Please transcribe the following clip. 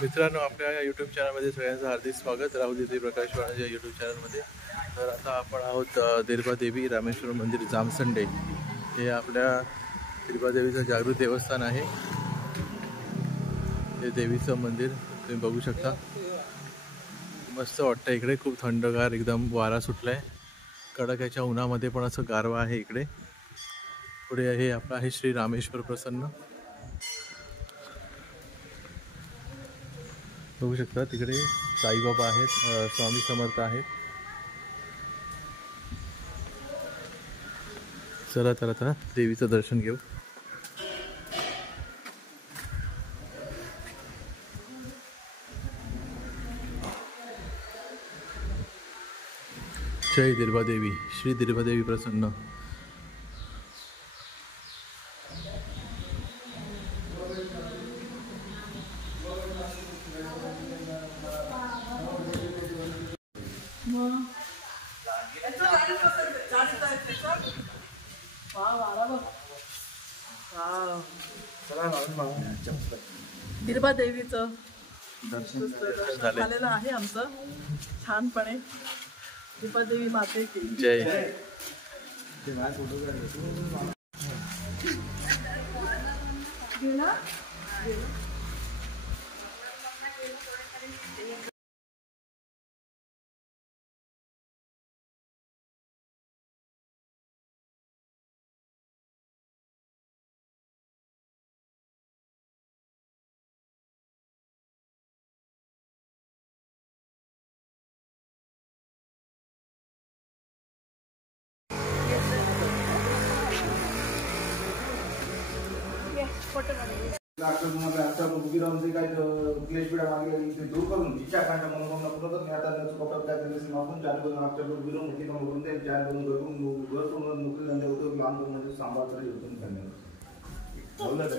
मित्रांनो, आपल्या यूट्यूब चॅनलमध्ये सगळ्यांचं हार्दिक स्वागत. राहुल इथे प्रकाश वाणाच्या यूट्यूब चॅनलमध्ये. तर आता आपण आहोत देवी रामेश्वर मंदिर जामसंडे. हे आपल्या देवीचं जागृत देवस्थान आहे. हे देवीचं मंदिर तुम्ही बघू शकता. मस्त वाटतं इकडे, खूप थंडगार एकदम वारा सुटलाय. कडाक्याच्या उन्हामध्ये पण असं गारवा आहे इकडे. पुढे हे आपलं आहे श्री रामेश्वर प्रसन्न. बघू शकता तिकडे साईबाबा आहेत, स्वामी समर्थ आहेत. चला तर आता देवीचं दर्शन घेऊ. जय देवी, श्री देवी प्रसन्न. दिरबा देवीचं दर्शन झालेलं आहे आमचं छानपणे. दिरबा देवी माते की जय. दूर करून तिच्या कांच्या मनोकामना पूर्ण करत आता चुका त्या दिवशी मागून चालू करून आपल्या विरोध होती का म्हणून ते चार करून घर पूर्ण नोकरी धंदे होतो लांब सांभाळ तरी होतो. धन्यवाद.